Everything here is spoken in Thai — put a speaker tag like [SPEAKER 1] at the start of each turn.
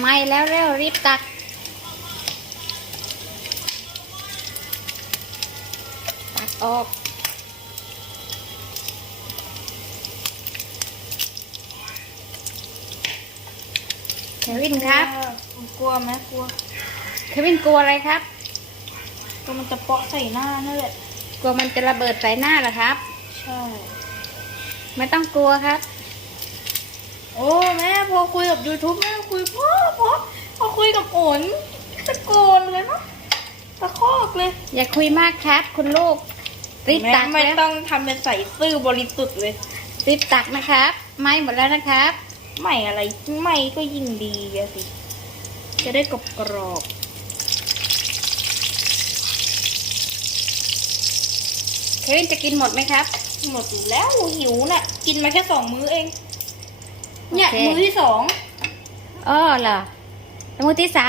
[SPEAKER 1] ไหม้แล้วเร็วรีบตัก ตักออกเควินครับ
[SPEAKER 2] กลัวไหมกลัว
[SPEAKER 1] เควินกลัวอะไรครับ
[SPEAKER 2] ตัวมันจะเปาะใส่หน้านั่นแหละ
[SPEAKER 1] กลัวมันจะระเบิดใส่หน้าเหรอครับ
[SPEAKER 2] ใช่
[SPEAKER 1] ไม่ต้องกลัวครับ
[SPEAKER 2] โอ้แม่พ อคุยกับ YouTube แม่คุยพ่อพ่อพอคุยกับโอนตะโกนเลยเนาะตะคอกเลย
[SPEAKER 1] อย่าคุยมากครับ คุณลูกรีบ
[SPEAKER 2] แม่
[SPEAKER 1] ตัก
[SPEAKER 2] ไม่
[SPEAKER 1] แล้ว
[SPEAKER 2] ต้องทำเป็นใส่ซื่อบริสุทธิ์เลย
[SPEAKER 1] รีบตักนะครับ ไหม้หมดแล้วนะครับ
[SPEAKER 2] ไม่อะไรไม่ก็ยิ่งดีอะสิ จะได้กรอบกรอบ
[SPEAKER 1] เควินจะกินหมดไหมครับ
[SPEAKER 2] ๆหมดอยู่แล้วหิวน่ะ กินมาแค่สองมื้อเอง เนี่ย
[SPEAKER 1] โอเค
[SPEAKER 2] มื้อที่สอง
[SPEAKER 1] อ๋อเหรอแล้วมือที่สาม